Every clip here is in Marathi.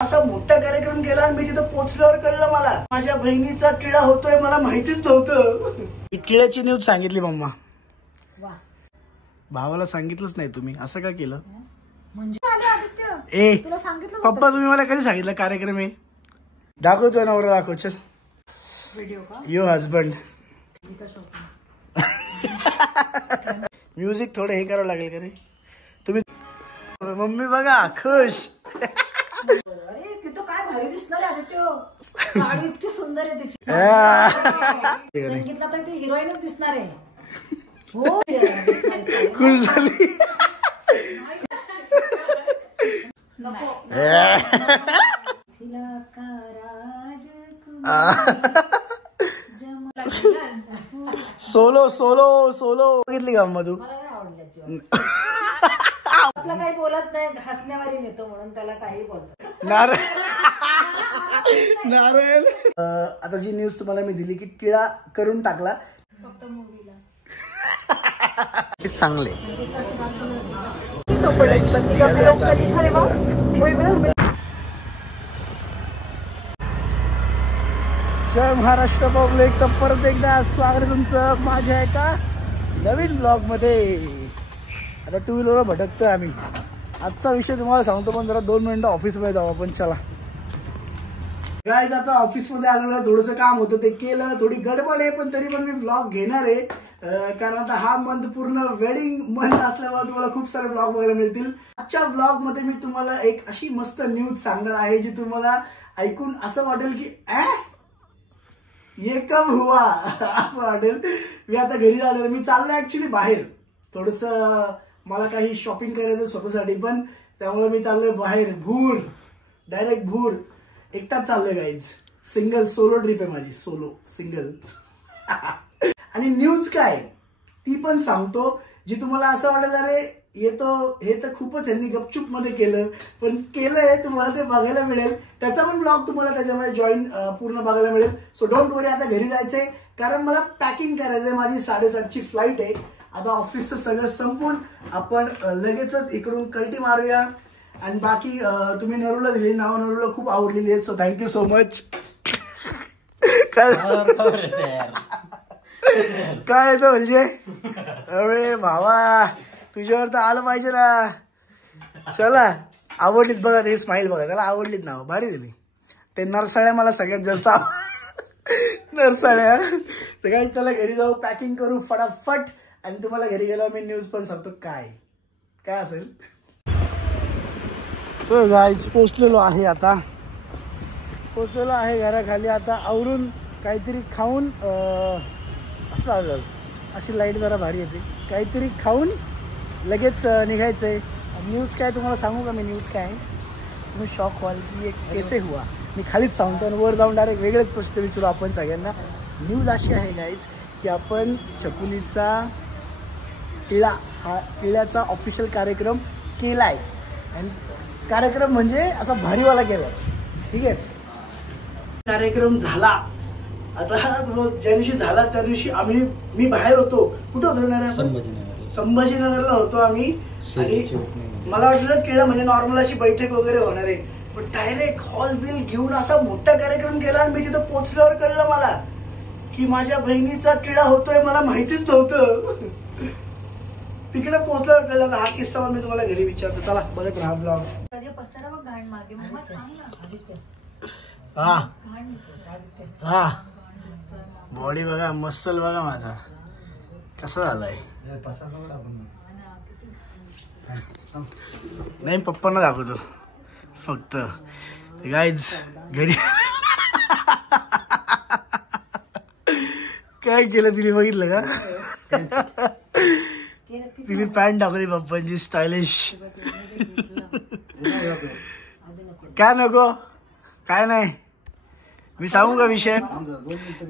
असा मोठा कार्यक्रम केला आणि मी तिथं पोहोचल्यावर कळलं मला माझ्या बहिणीचा टिळा होतोय, मला माहितीच नव्हतं. टिळ्याची न्यूज सांगितली मम्मा. भावाला सांगितलंच नाही तुम्ही, असं का केलं? म्हणजे तुला सांगितलं पप्पा, तुम्ही मला कधी सांगितलं कार्यक्रम आहे? दाखवतोय नवरा, दाखव चल व्हिडिओ का यो हजबंड. म्युझिक थोडं हे करावं लागेल का रे तुम्ही? मम्मी बघा खुश. अरे तिथं काय भारी दिसणार आहे आदित्य, साडी इतकी सुंदर आहे त्याची. संगीतला तर ती हिरोईनच दिसणार आहे. हो खुश झाली. सोलो सोलो सोलो बघितली का मधू? आपला काही बोलत नाही, हसण्यावारी नेतो म्हणून त्याला काही बोलत. नारायण. आता जी न्यूज तुम्हाला मी दिली की टिळा करून टाकला फक्त मूवीला चांगले. जय महाराष्ट्र पब्लिक, तर परत एकदा स्वागत तुमचं माझ्या एका नवीन ब्लॉग मध्ये. आता टू व्हीलर भटकतोय आम्ही. आजचा विषय तुम्हाला सांगतो, पण जरा 2 मिनिटं ऑफिसमध्ये जाऊ आपण. चला गाईज, आता ऑफिसमध्ये आलेलो आहे. थोडंसं काम होतं ते केलं, थोडी गडबड आहे, पण तरी पण मी ब्लॉग घेणार आहे. कारण आता हा मंथ पूर्ण वेडिंग मंथ असल्यामुळे तुम्हाला खूप सारे ब्लॉग बघायला मिळतील. आजच्या ब्लॉग मध्ये मी तुम्हाला एक अशी मस्त न्यूज सांगणार आहे जी तुम्हाला ऐकून असं वाटेल की ये कब हुआ असं वाटेल. मी आता घरी जाणार, मी चाललोय ऍक्च्युली बाहेर. थोडस मला काही शॉपिंग करायचं स्वतःसाठी पण, त्यामुळे मी चाललोय बाहेर. भूर, डायरेक्ट भूर. एकटाच चाललोय गाईज. सिंगल सोलो ट्रिप आहे माझी, सोलो सिंगल. आणि न्यूज काय ती पण सांगतो, जी तुम्हाला असं वाटेल अरे येतो हे तर खूपच यांनी गपचूप मध्ये केलं, पण केलंय तुम्हाला ते बघायला मिळेल. त्याचा पण ब्लॉग तुम्हाला त्याच्यामध्ये जॉईन पूर्ण बघायला मिळेल. सो डोंट वरी. आता घरी जायचंय कारण मला पॅकिंग करायचंय. माझी 7:30ची फ्लाईट आहे. आता ऑफिसचं सगळं संपून आपण लगेचच इकडून कल्टी मारूया. आणि बाकी तुम्ही नरूला दिली नाव, नरूला खूप आवडलेली आहेत. So thank you so much. काय येतं म्हणजे अरे भावा, तुझ्यावर तर आलं पाहिजे ना. चला आवडलीत बघा, ते स्माईल बघा, त्याला आवडलीत नाव भारी दिली. ते नरसाळ्या मला सगळ्यात जास्त नरसाळ्या. सगळ्यांनी चला घरी जाऊ, पॅकिंग करू फटाफट. आणि तुम्हाला घरी गेल्यावर मी न्यूज पण सांगतो काय काय असेल. सो गाईज पोचलेलो आहे, आता पोचलेलो आहे घराखाली. आता आवरून काहीतरी खाऊन असं आलं, अशी लाईट जरा भारी येते. काहीतरी खाऊन लगेच निघायचंय. न्यूज काय तुम्हाला सांगू का मी? न्यूज काय तुम्ही शॉक व्हाल की एक कैसे हुआ. मी खालीच सांगतो आणि वर जाऊन डायरेक्ट वेगळेच प्रश्न विचारू आपण सगळ्यांना. न्यूज अशी आहे गाईज की आपण छकुलीचा टिळा, हा टिळ्याचा ऑफिशियल कार्यक्रम केलाय. आणि कार्यक्रम म्हणजे असा भारीवाला केलाय, ठीक आहे. कार्यक्रम झाला. आता ज्या दिवशी झाला त्या दिवशी मी बाहेर होतो. कुठं होतो? संभाजीनगरला होतो आम्ही. आणि मला वाटलं टिळा म्हणजे नॉर्मल अशी बैठक वगैरे होणार आहे, पण डायरेक्ट हॉल बिल घेऊन असा मोठा कार्यक्रम केला. आणि मी तिथं पोहोचल्यावर कळलं मला की माझ्या बहिणीचा टिळा होतोय, मला माहितीच नव्हतं. तिकडे पोहोचल्यावर कळलं. हा किस्सा मी तुम्हाला घरी विचारतो. चला बघत राहा ब्लॉग. हा बॉडी बघा, मसल बघा माझा कसा झालाय. नाही पप्पांना दाखवतो फक्त. गाईज घरी काय केलं तिने बघितलं का? तिने पॅन्ट टाकली पप्पांची स्टायलिश. काय नको काय नाही. मी सांगू का विषय?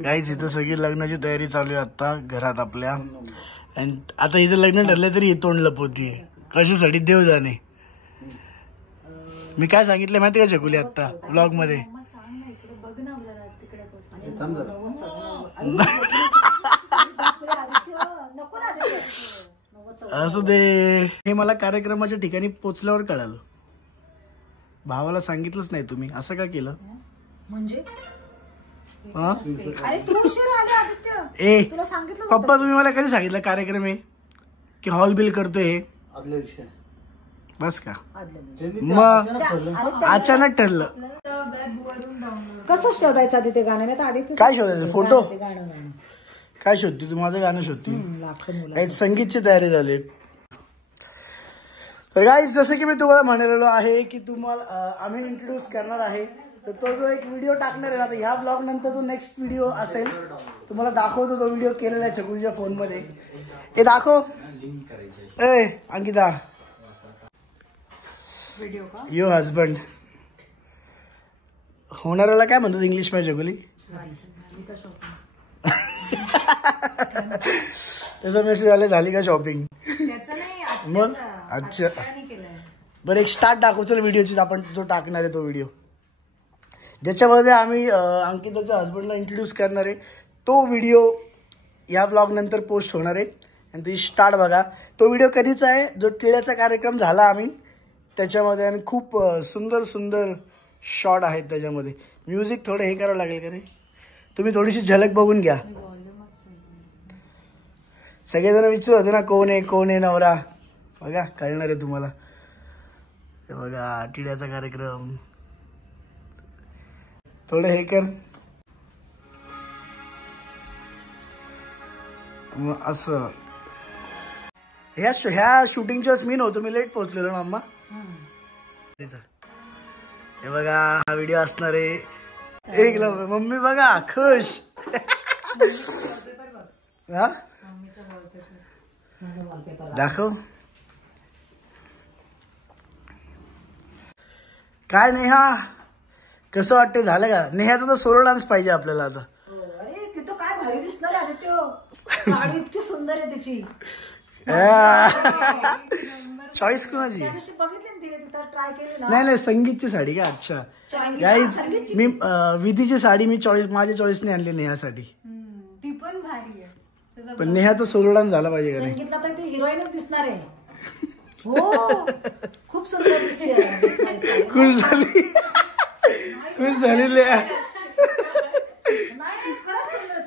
गाईज इथं सगळी लग्नाची तयारी चालू आहे आता घरात आपल्या. आणि आता इथं लग्न ठरलं तरी तोंड लपवतीये कशासाठी देव जाणे. मी काय सांगितलं माहिती का छकुली आता ब्लॉग मध्ये? असू दे. हे मला कार्यक्रमाच्या ठिकाणी पोचल्यावर कळालं. भावाला सांगितलंच नाही तुम्ही, असं का केलं? म्हणजे हा? अरे तू उशीर आले आदित्य, ए तुला सांगितलं पप्पा, तुम्ही मला कधी सांगितलं कार्यक्रम आहे की हॉल बिल करतोय हे? बस का मग अचानक ठरलं? कसं शोधायचं आदित्य गाणं? मी आता आदित्य काय शोधायचं? फोटो गाणं काय शोधते तू? माझं गाणं शोधते? लाखो मुलं काही संगीतची तयारी झाली. तर गाईज, जसं की मी तुम्हाला म्हणालेलो आहे की तुम्हाला आम्ही इंट्रोड्यूस करणार आहे, तर तो जो एक व्हिडिओ टाकणार आहे आता ह्या ब्लॉग नंतर, तो नेक्स्ट व्हिडिओ असेल. तुम्हाला दाखवतो तो व्हिडिओ केलेला आहे छकुलीच्या फोन मध्ये. हे दाखव. ए अंकिता, व्हिडिओ का? यो हजबंड होणाऱ्याला काय म्हणतात इंग्लिश मध्ये छकुली? त्याचा मेसेज आले, झाली का शॉपिंग? मग अच्छा बरं, एक स्टार्ट दाखव चल व्हिडिओची. आपण जो टाकणार आहे तो व्हिडिओ, ज्याच्यामध्ये आम्ही अंकिताच्या हजबंडला इंट्रोड्यूस करणार आहे, तो व्हिडिओ या ब्लॉग नंतर पोस्ट होणार आहे. आणि ती स्टार्ट बघा. तो व्हिडिओ कधीचा आहे? जो टिळ्याचा कार्यक्रम झाला आम्ही त्याच्यामध्ये, आणि खूप सुंदर सुंदर शॉट आहेत त्याच्यामध्ये. म्युझिक थोडं हे करावं लागेल का रे? तुम्ही थोडीशी झलक बघून घ्या. सगळेजण विचारत होते ना कोण आहे नवरा. बघा कळणार आहे तुम्हाला. हे बघा टिळ्याचा कार्यक्रम. थोडं हे कर मग असं. ह्या शूटिंगच्या मी नव्हतो, मी लेट पोहोचलेलो ना अम्मा. हे बघा हा व्हिडिओ असणार आहे. एक मम्मी बघा खुश. हा दाखव. काय नेहा, कसं वाटतं? झालं का? नेहाचा तर सोलो डान्स पाहिजे आपल्याला आता. अरे ती तर काय भारी दिसणार आहे आदित्य, साडी इतकी सुंदर आहे त्याची. चॉईस कोणाची? बघितली ना तिने, तिथं ट्राय केली ना. नाही संगीतची साडी का? अच्छा गाईज, मी विधीची साडी मी माझ्या चॉईसने आणली नेहासाठी. ती पण भारी आहे, पण नेहाचा सोलो डान्स झाला पाहिजे का नाही? संगीतला तर ती हिरोईनच दिसणार आहे. हो खूप सुंदर दिसते. खुश झाली, खुश झाली.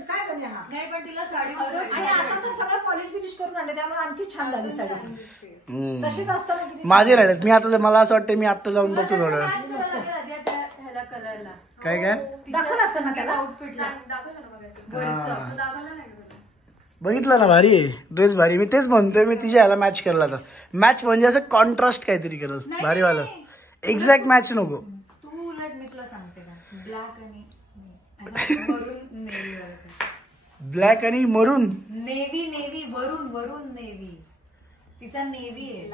काय करणे हा? नाही पण तिला साडी आणि आता तर सगळं पॉलिश बिलिश करून आणले, त्यामुळे आणखी छान झाली साडी. तशीच असताना किती माझे राहिलेत. मी आता, मला असं वाटतं मी आता जाऊन बघतो थोडं वेळ. ह्याला कलरला काय काय दाखवलं असतं ना त्याला. आउटफिटला दाखवलं ना बघायचं, दाखवलं नाही. बघितलं ना, भारी आहे ड्रेस, भारी. मी तेच म्हणतोय, मी तिच्या ह्याला मॅच केला होता. मॅच म्हणजे असं कॉन्ट्रास्ट काहीतरी केलं भारी वाला. एक्झॅक्ट मॅच नको. तू उलट मी तुला सांगते का, ब्लॅक आणि वरून नेव्ही. ब्लॅक आणि मरून. नेव्ही वरून नेव्ही. तिचा नेव्ही आहे.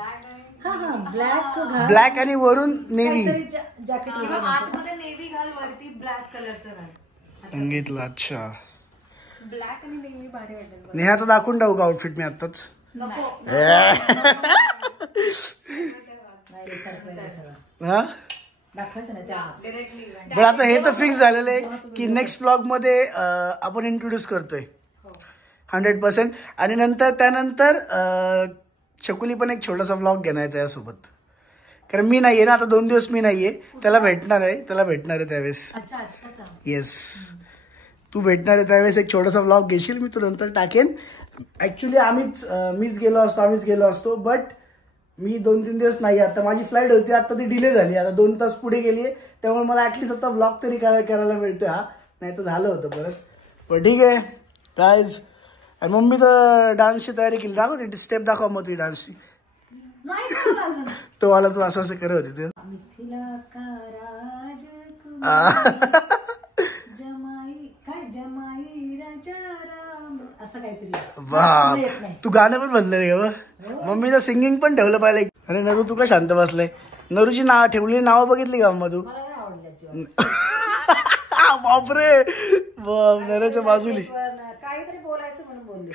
हा ब्लॅक घाल, ब्लॅक आणि वरून नेव्ही. जॅकेट किंवा आतमध्ये नेव्ही घाल, वरती ब्लॅक कलरचं घाल. सांगितलं. अच्छा ब्लॅक आणि नेव्ही भारी वाटेल. नेहाचं दाखवून टाकू का आउटफिट मी आत्ताच? हा दाखवायचं ना त्या. बरं आता हे तर फिक्स झालेलं आहे की नेक्स्ट ब्लॉग मध्ये आपण इंट्रोड्यूस करतोय 100%. आणि नंतर त्यानंतर छकुली पण एक छोटासा ब्लॉग घेणार आहे त्यासोबत. कारण मी नाहीये ना आता, 2 दिवस मी नाहीये. त्याला भेटणार आहे त्यावेळेस. येस, तू भेटणार आहे त्यावेळेस एक छोटासा ब्लॉग घेशील, मी तू नंतर टाकेन. ऍक्च्युली मीच गेलो असतो बट मी 2-3 दिवस नाही. आता माझी फ्लाईट होती, आता ती डिले झाली, आता 2 तास पुढे गेली आहे. त्यामुळे मला ऍटलीस्ट आता ब्लॉग तरी करायला मिळतोय. हा नाही तर झालं होतं परत. पण ठीक आहे गाईज. आणि मम्मी तर डान्सची तयारी केली. दाखव ती स्टेप, दाखव मग तुझी डान्सची. तो वाला तू असं करत होती ते. बाप, तू गाणं पण बदललं रे ग. मम्मीचं सिंगिंग पण ठेवलं पाहिजे. अरे नरू तू का शांत बसलाय? नरूची ठेवलेली नावं बघितली का मग तू? बापरे, नऱ्याच्या बाजूली काहीतरी बोलायचं म्हणून बोलले.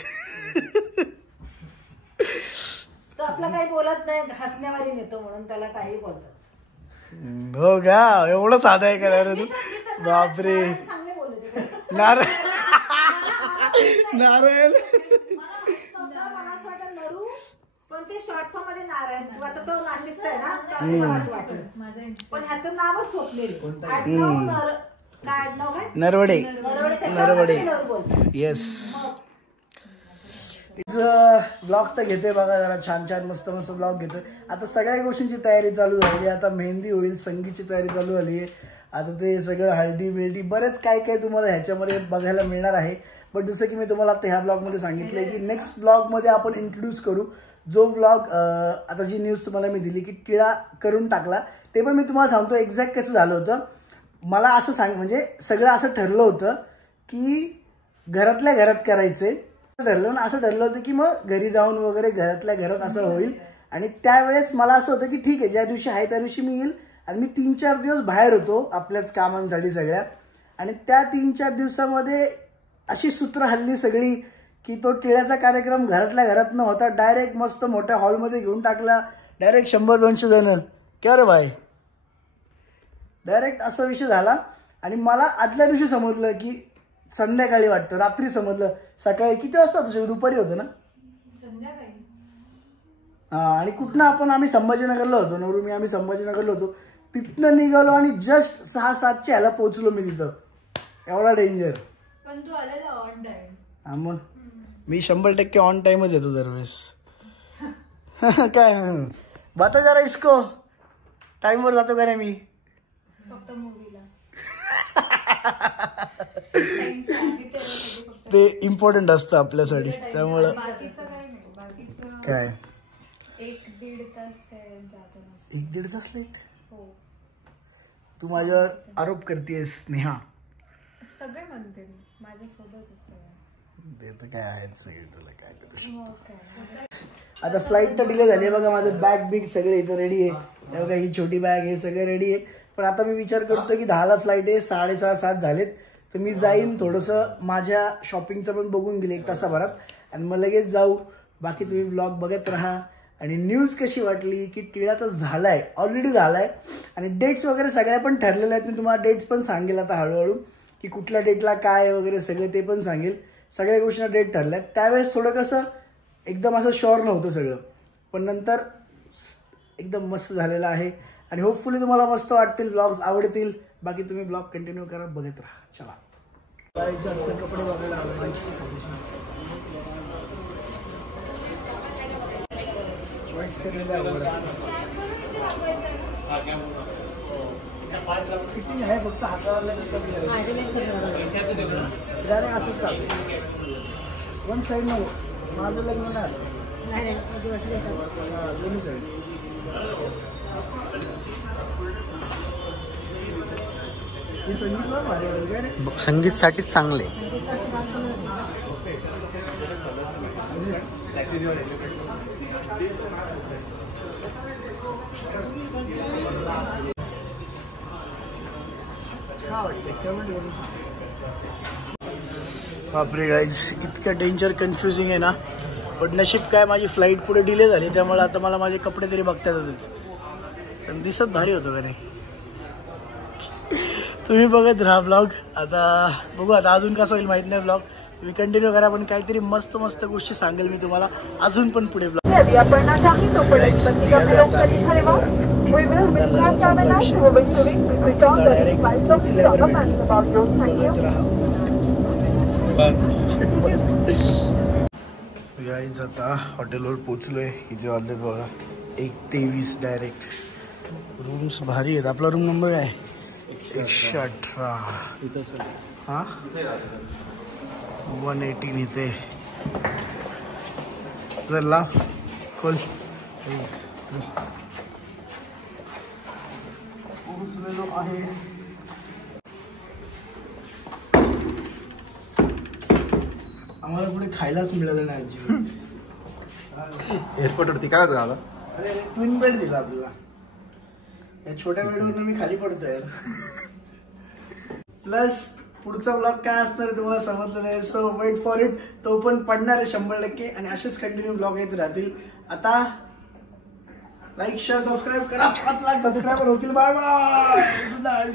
तो आपला काही बोलत नाही, हसण्यावारी नेतो म्हणून त्याला काही बोलतात. हो का? एवढं साधा आहे का रे तू? बापरे, चांगले बोलले. नारायण मला असं वाटतं नरू पण ते शॉर्ट फॉर्म मध्ये नारायण, तू आता तो नाशिकचा आहे ना, तर असं मला असं वाटलं. पण ह्याचं नावच स्वप्नील. काय आडनाव आहे? नरवडे. नरवडे. येस. ब्लॉग तर घेते बघा, जरा छान छान मस्त मस्त ब्लॉग घेतोय. आता सगळ्या गोष्टींची तयारी चालू झाली. आता मेहंदी होईल, संगीतची तयारी चालू झाली आहे. आता ते सगळं हळदी बिळदी बरेच काय काय तुम्हाला ह्याच्यामध्ये बघायला मिळणार आहे. बट जसं की मी तुम्हाला आता ह्या ब्लॉगमध्ये सांगितलंय की नेक्स्ट ब्लॉगमध्ये आपण इंट्रोड्यूस करू जो ब्लॉग. आता जी न्यूज तुम्हाला मी दिली की टिळा करून टाकला, ते पण मी तुम्हाला सांगतो एक्झॅक्ट कसं झालं होतं. मला असं म्हणजे सगळं असं ठरलं होतं की घरातल्या घरात करायचंय ठरलं ना. असं ठरलं होतं की मग घरी जाऊन वगैरे घरातल्या घरात असं होईल. आणि त्यावेळेस मला असं होतं की ठीक आहे, ज्या दिवशी आहे त्या दिवशी मी येईल. आणि मी 3-4 दिवस बाहेर होतो आपल्याच कामांसाठी सगळ्या. आणि त्या 3-4 दिवसामध्ये अशी सूत्र हल्ली सगळी की तो टिळ्याचा कार्यक्रम घरातल्या घरात न होता डायरेक्ट मस्त मोठ्या हॉलमध्ये घेऊन टाकला. डायरेक्ट 100-200 जण. क्या रे भाई, डायरेक्ट असा विषय झाला. आणि मला आदल्या दिवशी समजलं की संध्याकाळी, वाटतं रात्री समजलं. सकाळी किती वाजता होतं? दुपारी होतं ना, संध्याकाळी. हा. आणि कुठनं आम्ही संभाजीनगरला होतो, नवरू मी आम्ही संभाजीनगरला होतो. तिथनं निघालो आणि जस्ट 6-7च्या ह्याला पोहोचलो मी तिथं. एवढा डेंजर. पण तू आलेला ऑन टाइम. हा मग मी 100% ऑन टाइमच येतो दरवेळेस. काय बात करा इसको, टाइमवर जातो का नाही मी फक्त मूवीला. ते इम्पॉर्टंट असतं आपल्यासाठी, त्यामुळं बाकीचं काय नाही. बाकीचं काय 1-1.5 तास जातो. 1-1.5 तास लेट. हो, तू माझ्यावर आरोप करतेस स्नेहा. सगळे म्हणते मी माझ्यासोबतच सगळं. ते तर काय आहेत सगळे, तुला काय करू शकतो. हो काय. आता फ्लाईट तर डिले झाली बघा. माझं बॅग बिग सगळे इथं रेडी आहे बघा. ही छोटी बॅग हे सगळं रेडी आहे. पण आता मी विचार करतो की 10ला फ्लाईट आहे, 6:30-7 झालेत. तर मी जाईन थोडंसं माझ्या शॉपिंगचं पण बघून गेले 1 तासाभरात आणि मग लगेच जाऊ. बाकी तुम्ही ब्लॉग बघत राहा. आणि न्यूज कशी वाटली की टिळा तर झालाय, ऑलरेडी झालाय. आणि डेट्स वगैरे सगळ्या पण ठरलेल्या आहेत. मी तुम्हाला डेट्स पण सांगेल आता हळूहळू की कुठल्या डेटला काय वगैरे सगळं ते पण सांगेल. सगळ्या गोष्टींना डेट ठरल्या आहेत. त्यावेळेस थोडं कसं एकदम असं श्योर नव्हतं सगळं, पण नंतर एकदम मस्त झालेलं आहे. आणि होपफुली तुम्हाला मस्त वाटतील, ब्लॉग्स आवडतील. बाकी तुम्ही ब्लॉग कंटिन्यू करा, बघत राहा. चला कपडे बघायला चॉईस केलेलं फिटिंग आहे, फक्त हाताला असंच चालतं. वन साईड नको, माझं लग्न नाही दोन्ही साईड. हे संगीतला भारी वाटेल काय रे? संगीतसाठीच चांगले. बापरे गाईज, इतकं डेंजर कन्फ्युजिंग आहे ना. बट नशीब काय, माझी फ्लाईट पुढे डिले झाली, त्यामुळे आता मला माझे कपडे तरी बघता येतात. पण दिसत भारी होतं का नाही. तुम्ही बघत राहा ब्लॉग. आता बघू, आता अजून कसं होईल माहित नाही. ब्लॉग तुम्ही कंटिन्यू करा, पण काहीतरी मस्त मस्त गोष्टी सांगेल मी तुम्हाला अजून पण पुढे. ब्लॉग गाईज आता हॉटेलवर पोचलोय. इथे वाजले बघा 1:23 डायरेक्ट. रूम्स भारी आहेत. आपला रूम नंबर आहे 118. हां 118 इथे. ला खोल पोचलेलो आहे. आम्हाला पुढे खायलाच मिळालं नाही अजिबात. एअरपोर्टवरती काय होतं दादा? अरे ट्विन बेड दिला आपल्याला. या छोट्या बेडवरून मी खाली पडतोय. प्लस पुढचा ब्लॉग काय असणार आहे तुम्हाला समजलेलं आहे. So wait for it. तो पण पडणार आहे 100%. आणि असेच कंटिन्यू ब्लॉग येत राहतील. आता लाईक शेअर सबस्क्राईब करा. 5 लाख सबस्क्रायबर होतील. Bye bye.